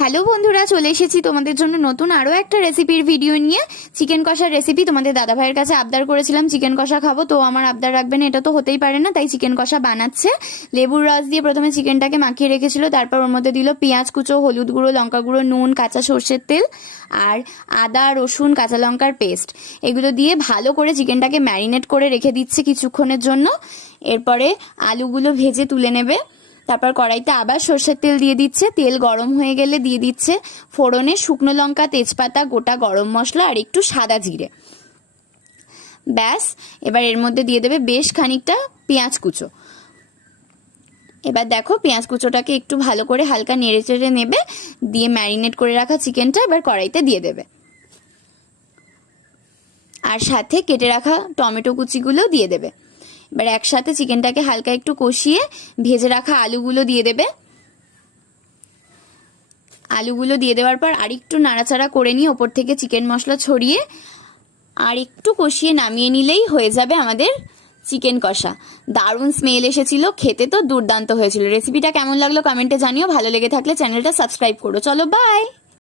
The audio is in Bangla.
হ্যালো বন্ধুরা, চলে এসেছি তোমাদের জন্য নতুন আরও একটা রেসিপির ভিডিও নিয়ে। চিকেন কষার রেসিপি। তোমাদের দাদা ভাইয়ের কাছে আবদার করেছিলাম চিকেন কষা খাবো, তো আমার আবদার রাখবে না, এটা তো হতেই পারে না, তাই চিকেন কষা বানাচ্ছে। লেবুর রস দিয়ে প্রথমে চিকেনটাকে মাখিয়ে রেখেছিল, তারপর ওর মধ্যে দিল পেঁয়াজ কুচো, হলুদ গুঁড়ো, লঙ্কা গুঁড়ো, নুন, কাঁচা সর্ষের তেল আর আদা রসুন কাঁচা লঙ্কার পেস্ট। এগুলো দিয়ে ভালো করে চিকেনটাকে ম্যারিনেট করে রেখে দিচ্ছে কিছুক্ষণের জন্য। এরপরে আলুগুলো ভেজে তুলে নেবে। তারপর কড়াইতে আবার সর্ষের তেল দিয়ে দিচ্ছে। তেল গরম হয়ে গেলে দিয়ে দিচ্ছে ফোড়নে শুকনো লঙ্কা, তেজপাতা, গোটা গরম মশলা আর একটু সাদা জিরে। ব্যাস, এবার এর মধ্যে দিয়ে দেবে বেশ খানিকটা পেঁয়াজ কুচো। এবার দেখো পেঁয়াজ কুচোটাকে একটু ভালো করে হালকা নেড়ে চেড়ে নেবে, দিয়ে ম্যারিনেট করে রাখা চিকেনটা এবার কড়াইতে দিয়ে দেবে। আর সাথে কেটে রাখা টমেটো কুচিগুলো দিয়ে দেবে। এবার একসাথে চিকেনটাকে হালকা একটু কষিয়ে ভেজে রাখা আলুগুলো দিয়ে দেবে। আলুগুলো দিয়ে দেওয়ার পর আরেকটু নাড়াচাড়া করে নিয়ে ওপর থেকে চিকেন মশলা ছড়িয়ে আর একটু কষিয়ে নামিয়ে নিলেই হয়ে যাবে আমাদের চিকেন কষা। দারুণ স্মেল এসেছিল, খেতে তো দুর্দান্ত হয়েছিল। রেসিপিটা কেমন লাগলো কমেন্টে জানিও, ভালো লেগে থাকলে চ্যানেলটা সাবস্ক্রাইব করো। চলো বাই।